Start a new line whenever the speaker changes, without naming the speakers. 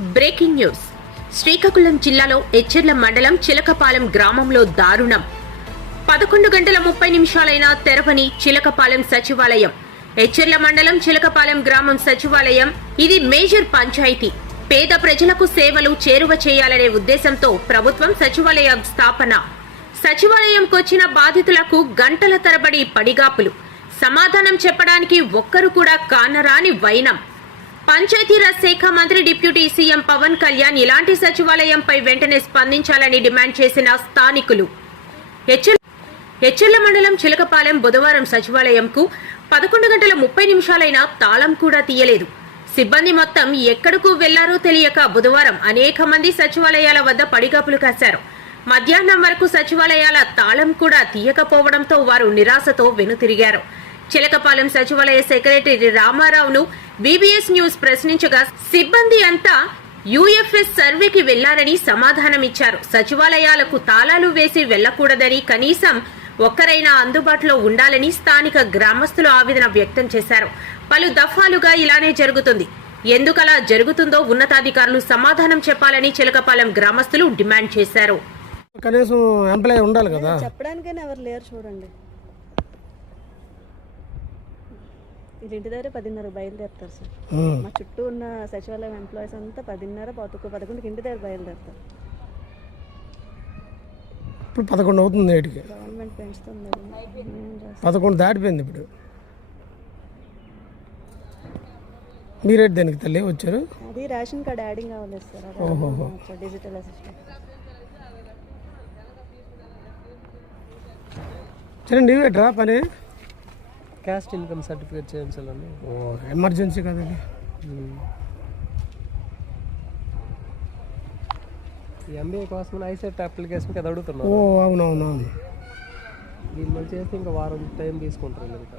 Breaking news. Srikakulam జిల్లాలో ఎచ్చెర్ల మండలం చిలకపాలెం గ్రామంలో దారుణం. పదకొండు గంటల ముప్పై నిమిషాలైన తెరవని చిలకపాలెం సచివాలయం. ఎచ్చెర్ల మండలం చిలకపాలెం గ్రామం సచివాలయం. ఇది మేజర్ పంచాయతీ. పేద ప్రజలకు సేవలు చేరువ చేయాలనే ఉద్దేశంతో ప్రభుత్వం సచివాలయం స్థాపన. సచివాలయంకొచ్చిన బాధితులకు గంటల తరబడి పడిగాపులు. సమాధానం చెప్పడానికి ఒక్కరు కూడా కానరాని వైనం. పంచాయతీరాజ్ శాఖ మంత్రి డిప్యూటీ సీఎం పవన్ కళ్యాణ్ ఇలాంటి సచివాలయంపై వెంటనే స్పందించాలని డిమాండ్ చేసిన స్థానికులు. హెచ్ఎల్ మండలం చిలకపాలెం బుధవారం సచివాలయంకు పదకొండు గంటల ముప్పై నిమిషాలైనా తాళం కూడా తీయలేదు. సిబ్బంది మొత్తం ఎక్కడకు వెళ్ళారో తెలియక బుధవారం అనేక మంది సచివాలయాల వద్ద పడిగాపులు కాశారు. మధ్యాహ్నం వరకు సచివాలయాల తాళం కూడా తీయకపోవడంతో వారు నిరాశతో వెనుతిరిగారు. చిలకపాలెం సచివాలయ సెక్రటరీ రామారావును బీబీఎస్ న్యూస్ ప్రశ్నించగా సిబ్బంది అంతా యూఎఫ్ఎస్ సర్వేకి వెళ్ళారని సమాధానమిచ్చారు. సచివాలయాలకు తాళాలు వేసి వెళ్ళకూడదని కనీసం ఒక్కరైనా అందుబాటులో ఉండాలని స్థానిక గ్రామస్తులు ఆవేదన వ్యక్తం చేశారు. పలు దఫాలుగా ఇలానే జరుగుతుంది. ఎందుకలా జరుగుతుందో ఉన్నతాధికారులు సమాధానం చెప్పాలని చిలకపాలెం గ్రామస్తులు డిమాండ్ చేశారు.
కనీసం ఎంప్లాయ్ ఉండాలి కదా.
చెప్పడానికైనా ఎవరు లేరు చూడండి. వీళ్ళ ఇంటి దగ్గర పదిన్నర బయలుదేరుతారు సార్. మా చుట్టూ ఉన్న సచివాలయం ఎంప్లాయీస్ అంతా పదిన్నర పదకొ పదకొండుకి ఇంటి దగ్గర బయలుదేరుతారు.
ఇప్పుడు పదకొండు అవుతుంది నేటికి
గవర్నమెంట్ పెంచుతుంది?
పదకొండు దాటిపోయింది ఇప్పుడు. మీరేంటి దానికి తల్లి వచ్చారు?
అది రేషన్ కార్డ్ యాడింగ్ అవ్వలేదు సార్. డిజిటల్ అసిస్టెంట్
సరే నీవేట్రా పని.
క్యాస్ట్ ఇన్కమ్ సర్టిఫికేట్ చేయించాలని
ఓ ఎమర్జెన్సీ కదండి.
ఎంబీఏ కోసం ఐసెట్ అప్లికేషన్కి అది
ఓ
అడుగుతున్నారు
అవునవునవును.
వీళ్ళు చేస్తే ఇంకా వారం టైం తీసుకుంటారు ఇంకా.